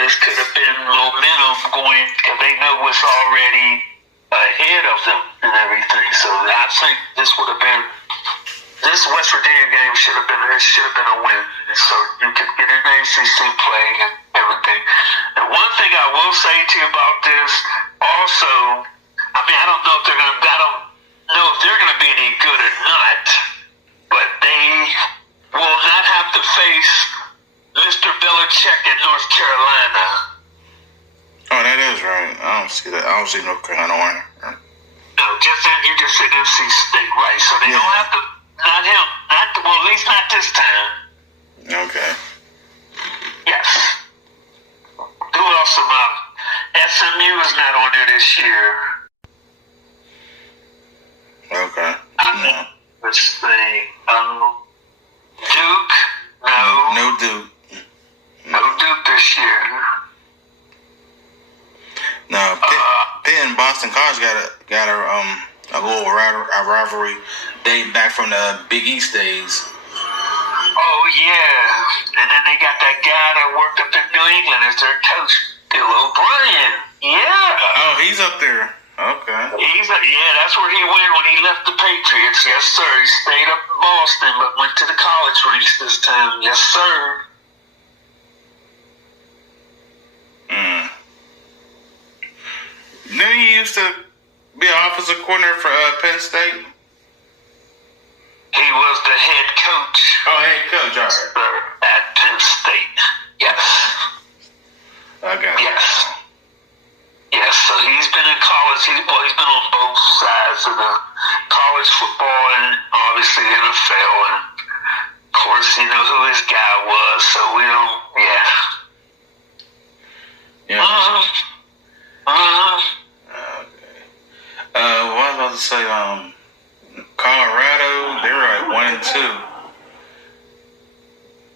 this could have been momentum going because they know what's already ahead of them and everything. So I think this would have been. This West Virginia game should have been a win, so you could get an ACC play and everything. And one thing I will say to you about this, also, I mean, I don't know if they're gonna be any good or not, but they will not have to face Mr. Belichick in North Carolina. Oh, that is right. I don't see that. I don't see North Carolina winning. No, you just said NC State, right? So they don't have to. Not him. At least not this time. Okay. Yes. Who else am I? SMU is not on there this year. Okay. No. Let's see. Duke? No. No Duke. No Duke this year. No. Pitt and Boston College got a little rivalry dating back from the Big East days. Oh, yeah. And then they got that guy that worked up in New England as their coach, Bill O'Brien. Yeah. Oh, he's up there. Okay. That's where he went when he left the Patriots. Yes, sir. He stayed up in Boston, but went to the college ranks this time. Yes, sir. Then he used to be an offensive coordinator for Penn State. He was the head coach. Oh, head coach, all right. At Penn State. Yes. Okay. Yes, so he's been in college. He's been on both sides of the college football and obviously the NFL. And of course, you know who his guy was, so we don't, Yeah. What I was about to say, Colorado, they were at 1-2.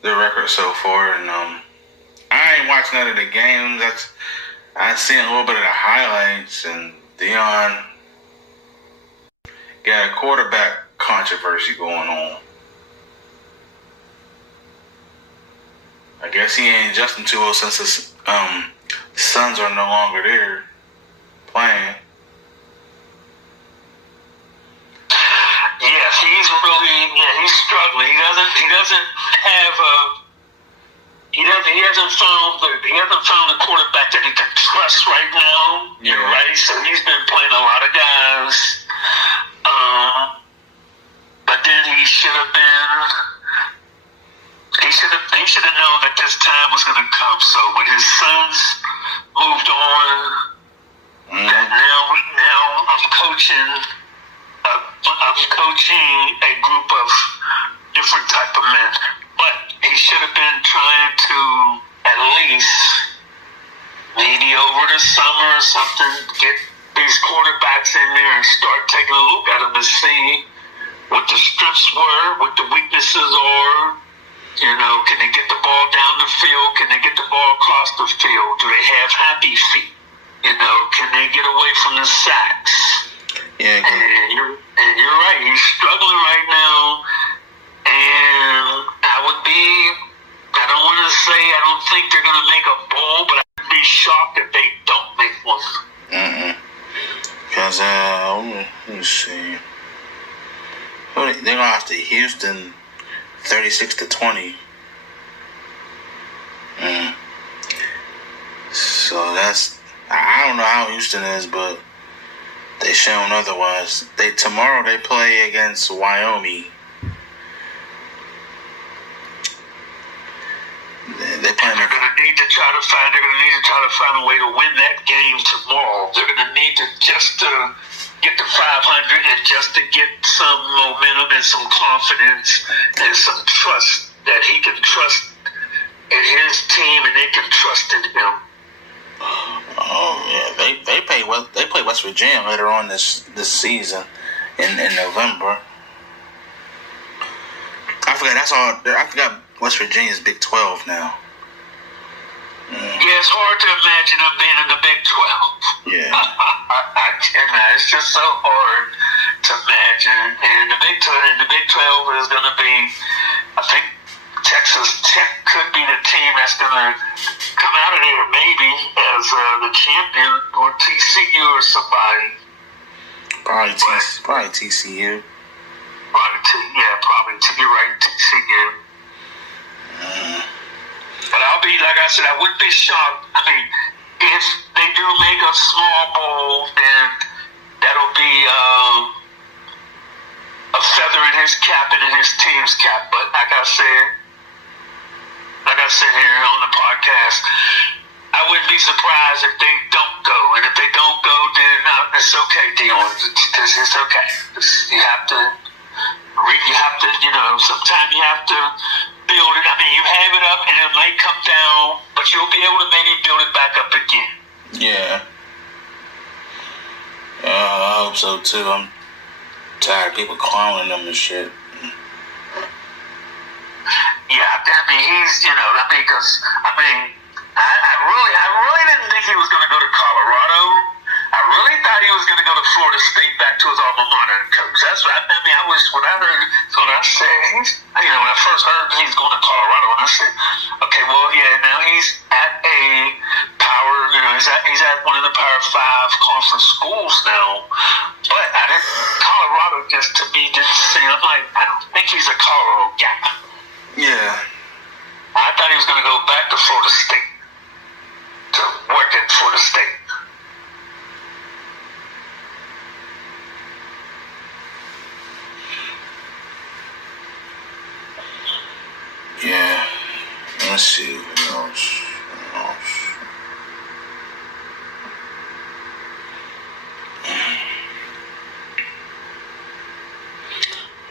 Their record so far, and I ain't watched none of the games. I seen a little bit of the highlights, and Dion got a quarterback controversy going on. I guess he ain't adjusting too well since his sons are no longer there playing. Yes, he's struggling. He hasn't found a quarterback that he can trust right now. Yeah. You're right. So he's been playing a lot of guys. But then he should have known that this time was going to come. So when his sons moved on, that now I'm coaching a group of different type of men. But he should have been trying to at least maybe over the summer or something get these quarterbacks in there and start taking a look at them to see what the strengths were, what the weaknesses are. You know, can they get the ball down the field? Can they get the ball across the field? Do they have happy feet? You know, can they get away from the sacks? Yeah, and you're right. He's struggling right now, and I don't want to say I don't think they're going to make a bowl, but I'd be shocked if they don't make one. Because, let me see. They lost to Houston 36-20. So I don't know how Houston is, but they shown otherwise. Tomorrow they play against Wyoming. They're going to need to try to find a way to win that game tomorrow. They're going to need to just to get to 500 and just to get some momentum and some confidence and some trust that he can trust in his team and they can trust in him. Oh yeah, they play West Virginia later on this season in November. I forgot West Virginia's Big 12 now. Yeah, it's hard to imagine them being in the Big 12. Yeah. I cannot. It's just so hard to imagine. And the Big 12 is going to be, I think, Tech could be the team that's going to come out of there maybe as the champion, or TCU or somebody. Probably TCU. Probably you're right, TCU. But I'll be, like I said, I wouldn't be shocked. I mean, if they do make a small bowl, then that'll be a feather in his cap and in his team's cap. But like I said here on the podcast, I wouldn't be surprised if they don't go. And if they don't go, then it's okay, Dion. It's okay. You have to, sometimes you have to build it. I mean, you have it up and it might come down, but you'll be able to maybe build it back up again. Yeah. I hope so too. I'm tired of people clowning them and shit. Yeah, I mean, I really didn't think he was going to go to Colorado. I really thought he was going to go to Florida State, back to his alma mater and coach. That's what when I first heard he's going to Colorado, and I said, okay, well, yeah, now he's at a power, he's at one of the Power 5 conference schools now. But Colorado just to me didn't seem, I'm like, I don't think he's a Colorado guy. Yeah. I thought he was going to go back to Florida State to work at Florida State. Yeah. Let's see what else.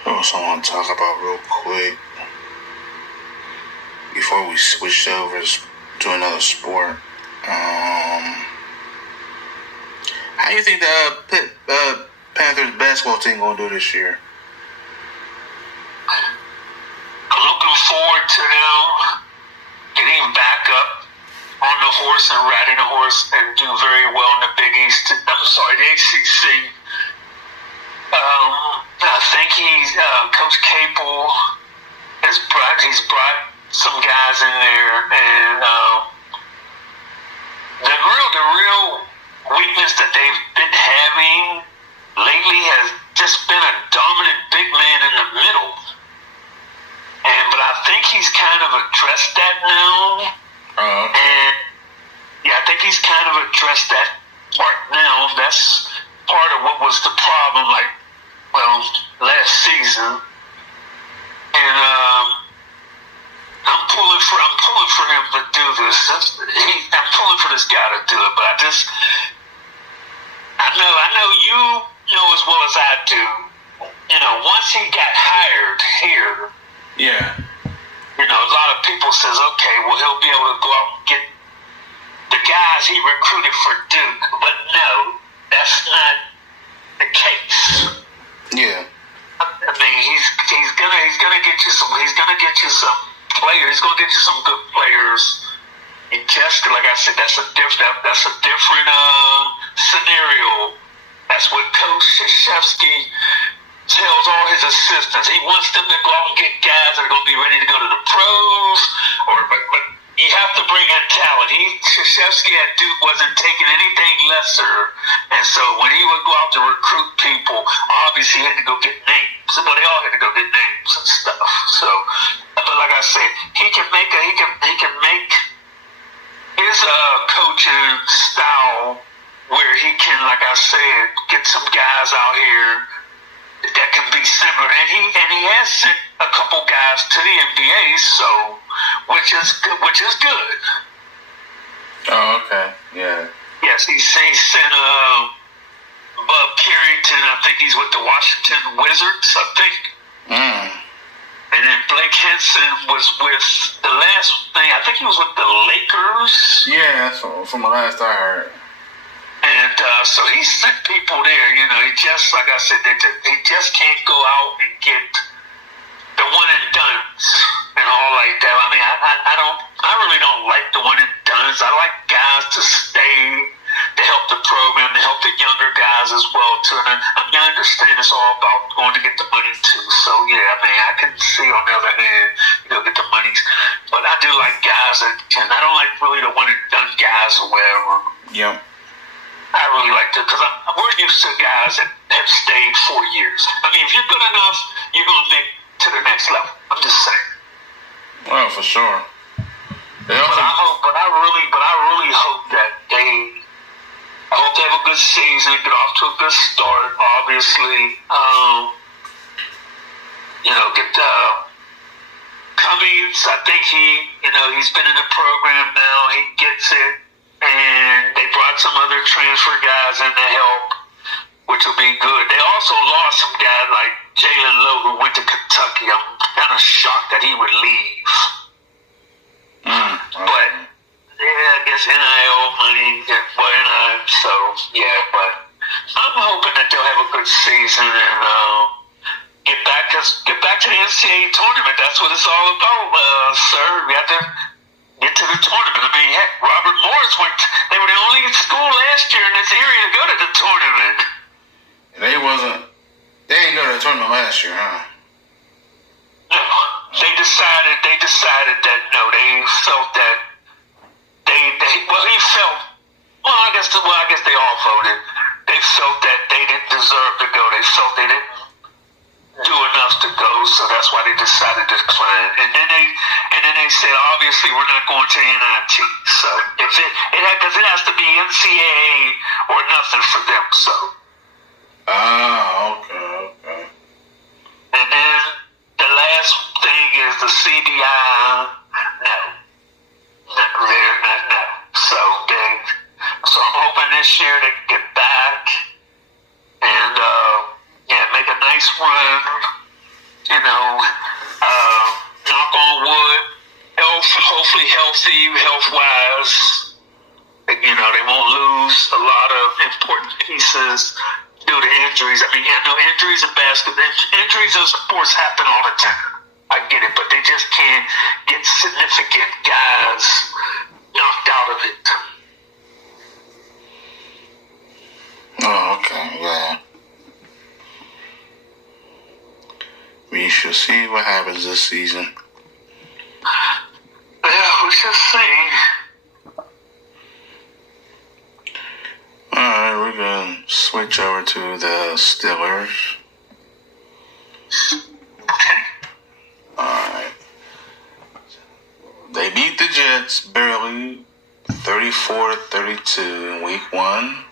What else I want to talk about real quick before we switch over to another sport? How do you think the Panthers basketball team gonna do this year? I'm looking forward to them getting back up on the horse and riding the horse and do very well in the Big East. The ACC. I think Coach Capel he's brought some guys in there, and the real weakness that they've been having lately has just been a dominant big man in the middle. But I think he's kind of addressed that now. And yeah, I think he's kind of addressed that part now. That's part of what was the problem, last season. And I'm pulling for him to do this. I'm pulling for this guy to do it. But I know you know as well as I do. Once he got hired here. Yeah. A lot of people says, okay, well, he'll be able to go out and get the guys he recruited for Duke. But no, that's not the case. Yeah. I mean, he's gonna get you some players. He's gonna get you some good players. And just like I said, that's a different scenario. That's what Coach Krzyzewski tells all his assistants. He wants them to go out and get guys that are going to be ready to go to the pros. But you have to bring in talent. Krzyzewski at Duke wasn't taking anything lesser. And so when he would go out to recruit people, obviously he had to go get names. But they all had to go get names and stuff. So, but like I said, he can make his coaching style where he can, like I said, get some guys out here that can be similar, and he has sent a couple guys to the NBA, so which is good. Oh, okay, yeah. Yes, he sent Bub Carrington. I think he's with the Washington Wizards. I think. And then Blake Henson was with the last thing. I think he was with the Lakers. Yeah, that's from the last I heard. And so he sent people there, he just, like I said, he just can't go out and get the one and dones and all like that. I mean, I really don't like the one and dones. I like guys to stay, help the program, to help the younger guys as well too. And I understand it's all about going to get the money too. So yeah, I can see on the other hand, get the money. But I do like guys that can. I don't like really the one and done guys or whatever. Yep. I really like to, because we're used to guys that have stayed 4 years. If you're good enough, you're gonna make to the next level. I'm just saying. Well, for sure. But I really hope that I hope they have a good season, get off to a good start. Obviously, get Cummings. I think he's been in the program now. He gets it, and they brought some other transfer guys in to help, which will be good. They also lost some guys like Jalen Lowe, who went to Kentucky. I'm kind of shocked that he would leave. Okay. But yeah, I guess NIL money, so yeah. But I'm hoping that they'll have a good season and get back to the NCAA tournament. That's what it's all about, sir. We have to get to the tournament. Heck, Robert Morris went. They were the only school last year in this area to go to the tournament. They didn't go to the tournament last year, huh? No, they decided that no, they felt that I guess they all voted. They felt that they didn't deserve to go. They felt they didn't do enough to go, so that's why they decided to decline. And then they said, obviously, we're not going to NIT. So because it has to be NCAA or nothing for them. So. Okay. And then the last thing is the CBI. No. So I'm hoping this year they can get back and make a nice run. Knock on wood. Hopefully health-wise. They won't lose a lot of important pieces due to injuries. Injuries in basketball, injuries in sports happen all the time. I get it, but they just can't get significant guys knocked out of it. Oh, okay, yeah. We shall see what happens this season. Yeah, we shall see. Alright, we're going to switch over to the Steelers. Okay. Alright. They beat the Jets barely, 34-32 in week 1.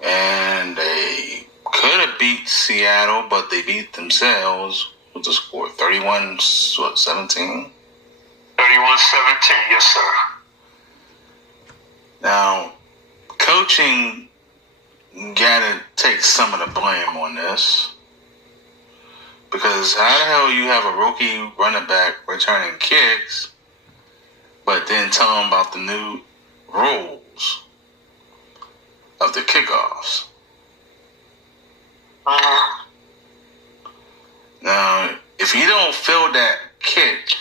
And they could have beat Seattle, but they beat themselves with the score 31-17. 31-17, yes, sir. Now, coaching gotta take some of the blame on this. Because how the hell you have a rookie running back returning kicks, but then tell them about the new rules of the kickoffs? Now, if you don't field that kick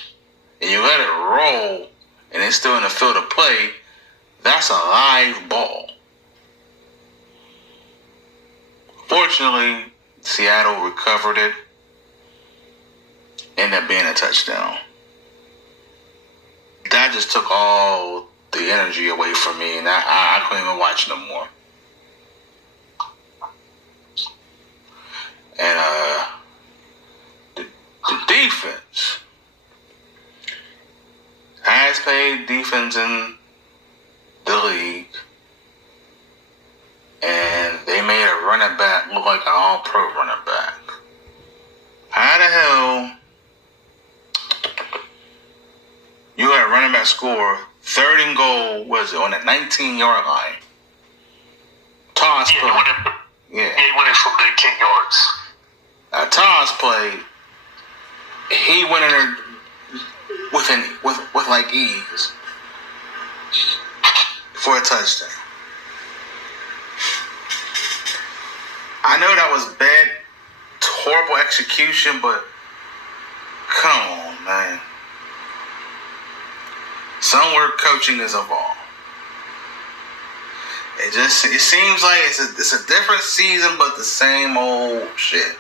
and you let it roll and it's still in the field of play, that's a live ball. Fortunately, Seattle recovered it. Ended up being a touchdown. That just took all the energy away from me, and I couldn't even watch no more. And the defense, highest paid defense in the league, and they made a running back look like an all-pro running back. How the hell you had a running back score 3rd and goal, was it, on the 19-yard line? Toss play. He went in from 19 yards. A toss play, he went in there with like ease for a touchdown. I know that was bad, horrible execution, but come on, man. Somewhere coaching is involved. It seems like it's a different season, but the same old shit.